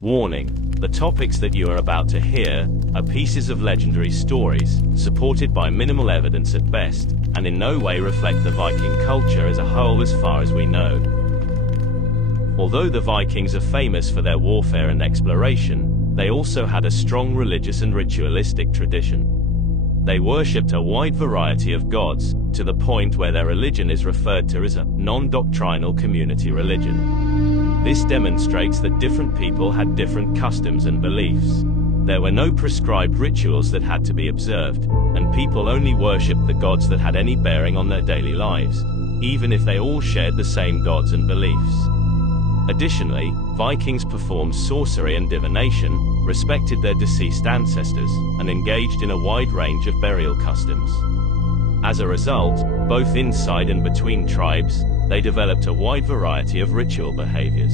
Warning: the topics that you are about to hear are pieces of legendary stories, supported by minimal evidence at best, and in no way reflect the Viking culture as a whole as far as we know. Although the Vikings are famous for their warfare and exploration, they also had a strong religious and ritualistic tradition. They worshipped a wide variety of gods, to the point where their religion is referred to as a non-doctrinal community religion. This demonstrates that different people had different customs and beliefs. There were no prescribed rituals that had to be observed, and people only worshipped the gods that had any bearing on their daily lives, even if they all shared the same gods and beliefs. Additionally, Vikings performed sorcery and divination, respected their deceased ancestors, and engaged in a wide range of burial customs. As a result, both inside and between tribes, they developed a wide variety of ritual behaviors.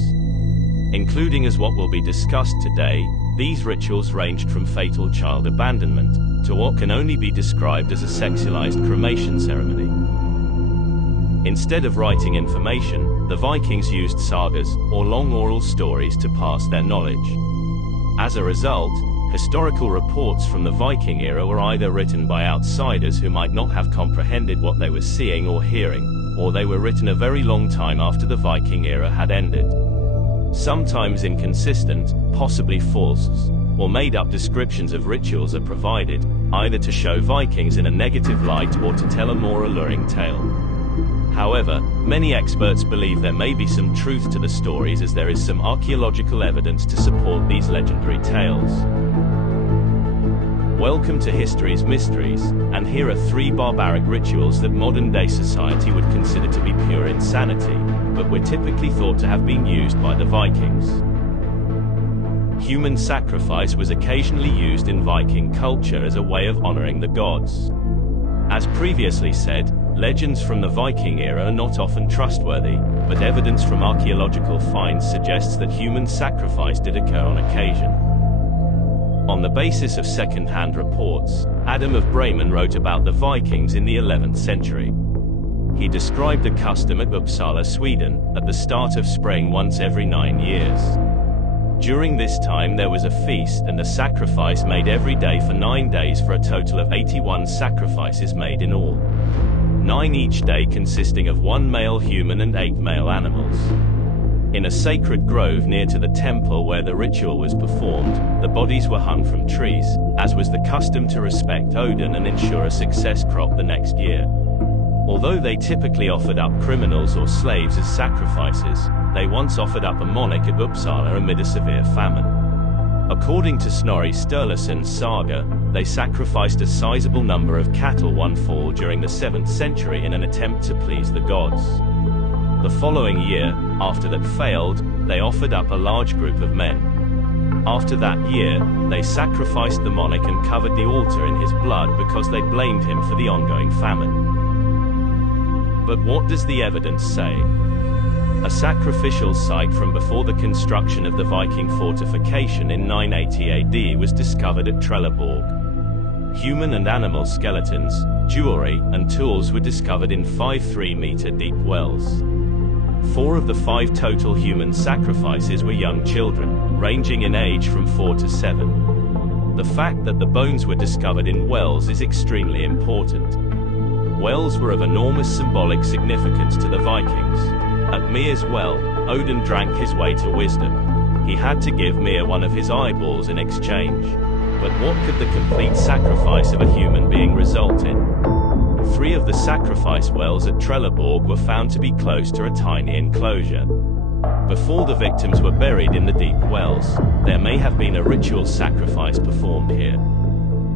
Including as what will be discussed today, these rituals ranged from fatal child abandonment, to what can only be described as a sexualized cremation ceremony. Instead of writing information, the Vikings used sagas, or long oral stories to pass their knowledge. As a result, historical reports from the Viking era were either written by outsiders who might not have comprehended what they were seeing or hearing, or they were written a very long time after the Viking era had ended. Sometimes inconsistent, possibly false, or made-up descriptions of rituals are provided, either to show Vikings in a negative light or to tell a more alluring tale. However, many experts believe there may be some truth to the stories, as there is some archaeological evidence to support these legendary tales. Welcome to History's Mysteries, and here are 3 barbaric rituals that modern-day society would consider to be pure insanity, but were typically thought to have been used by the Vikings. Human sacrifice was occasionally used in Viking culture as a way of honoring the gods. As previously said, legends from the Viking era are not often trustworthy, but evidence from archaeological finds suggests that human sacrifice did occur on occasion. On the basis of second-hand reports, Adam of Bremen wrote about the Vikings in the 11th century. He described the custom at Uppsala, Sweden, at the start of spring once every 9 years. During this time there was a feast and a sacrifice made every day for 9 days, for a total of 81 sacrifices made in all. 9 each day, consisting of 1 male human and 8 male animals. In a sacred grove near to the temple where the ritual was performed, the bodies were hung from trees, as was the custom to respect Odin and ensure a success crop the next year. Although they typically offered up criminals or slaves as sacrifices, they once offered up a monarch at Uppsala amid a severe famine. According to Snorri Sturluson's saga, they sacrificed a sizable number of cattle one fall during the 7th century in an attempt to please the gods. The following year, after that failed, they offered up a large group of men. After that year, they sacrificed the monarch and covered the altar in his blood because they blamed him for the ongoing famine. But what does the evidence say? A sacrificial site from before the construction of the Viking fortification in 980 AD was discovered at Trelleborg. Human and animal skeletons, jewelry, and tools were discovered in 5 3-meter deep wells. 4 of the 5 total human sacrifices were young children, ranging in age from 4 to 7. The fact that the bones were discovered in wells is extremely important. Wells were of enormous symbolic significance to the Vikings. At Mir's well, Odin drank his way to wisdom. He had to give Mir one of his eyeballs in exchange. But what could the complete sacrifice of a human being result in? 3 of the sacrifice wells at Trelleborg were found to be close to a tiny enclosure. Before the victims were buried in the deep wells, there may have been a ritual sacrifice performed here.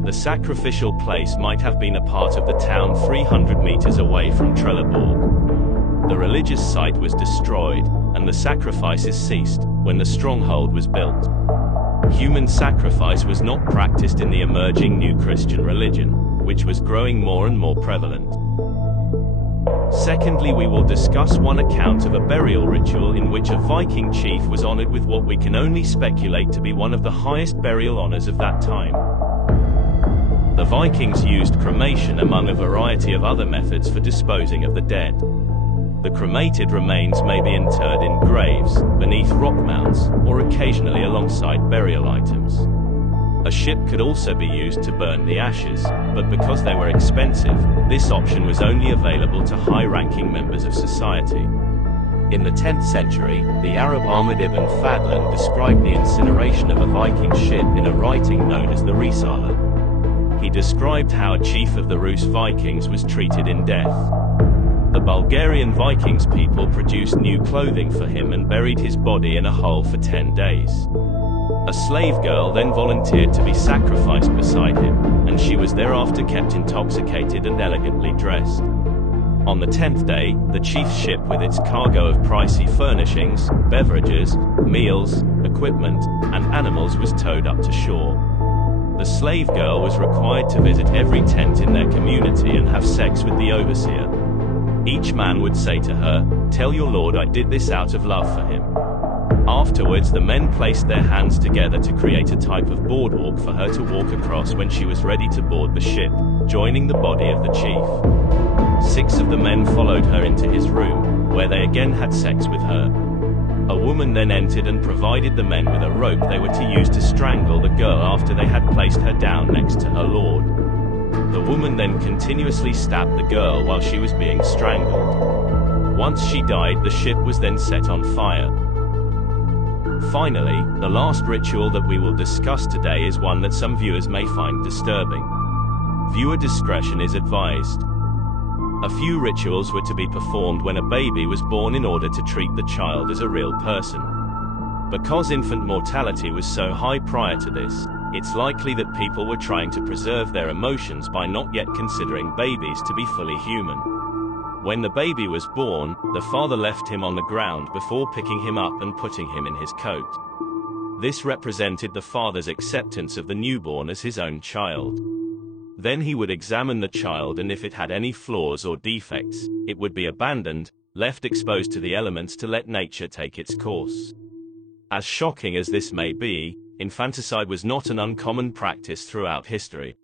The sacrificial place might have been a part of the town 300 meters away from Trelleborg. The religious site was destroyed, and the sacrifices ceased when the stronghold was built. Human sacrifice was not practiced in the emerging new Christian religion, which was growing more and more prevalent. Secondly, we will discuss one account of a burial ritual in which a Viking chief was honored with what we can only speculate to be one of the highest burial honors of that time. The Vikings used cremation among a variety of other methods for disposing of the dead. The cremated remains may be interred in graves, beneath rock mounds, or occasionally alongside burial items. A ship could also be used to burn the ashes, but because they were expensive, this option was only available to high-ranking members of society. In the 10th century, the Arab Ahmad ibn Fadlan described the incineration of a Viking ship in a writing known as the Risala. He described how a chief of the Rus Vikings was treated in death. The Bulgarian Vikings people produced new clothing for him and buried his body in a hole for 10 days. A slave girl then volunteered to be sacrificed beside him, and she was thereafter kept intoxicated and elegantly dressed. On the 10th day, the chief's ship with its cargo of pricey furnishings, beverages, meals, equipment, and animals was towed up to shore. The slave girl was required to visit every tent in their community and have sex with the overseer. Each man would say to her, "Tell your lord I did this out of love for him." Afterwards, the men placed their hands together to create a type of boardwalk for her to walk across when she was ready to board the ship, joining the body of the chief. 6 of the men followed her into his room, where they again had sex with her. A woman then entered and provided the men with a rope they were to use to strangle the girl after they had placed her down next to her lord. The woman then continuously stabbed the girl while she was being strangled. Once she died, the ship was then set on fire. Finally, the last ritual that we will discuss today is one that some viewers may find disturbing. Viewer discretion is advised. A few rituals were to be performed when a baby was born in order to treat the child as a real person. Because infant mortality was so high prior to this, it's likely that people were trying to preserve their emotions by not yet considering babies to be fully human. When the baby was born, the father left him on the ground before picking him up and putting him in his coat. This represented the father's acceptance of the newborn as his own child. Then he would examine the child, and if it had any flaws or defects, it would be abandoned, left exposed to the elements to let nature take its course. As shocking as this may be, infanticide was not an uncommon practice throughout history.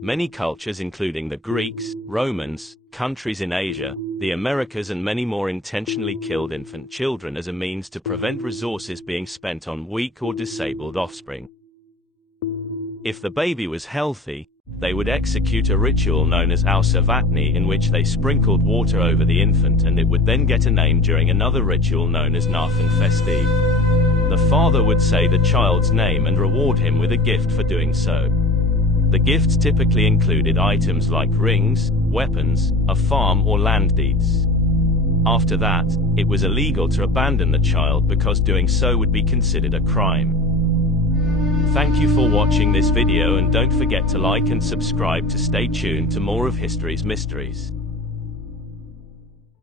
Many cultures, including the Greeks, Romans, countries in Asia, the Americas, and many more, intentionally killed infant children as a means to prevent resources being spent on weak or disabled offspring. If the baby was healthy, they would execute a ritual known as Ausavatni, in which they sprinkled water over the infant and it would then get a name during another ritual known as Nathan Festi. The father would say the child's name and reward him with a gift for doing so. The gifts typically included items like rings, weapons, a farm, or land deeds. After that, it was illegal to abandon the child because doing so would be considered a crime. Thank you for watching this video, and don't forget to like and subscribe to stay tuned to more of history's mysteries.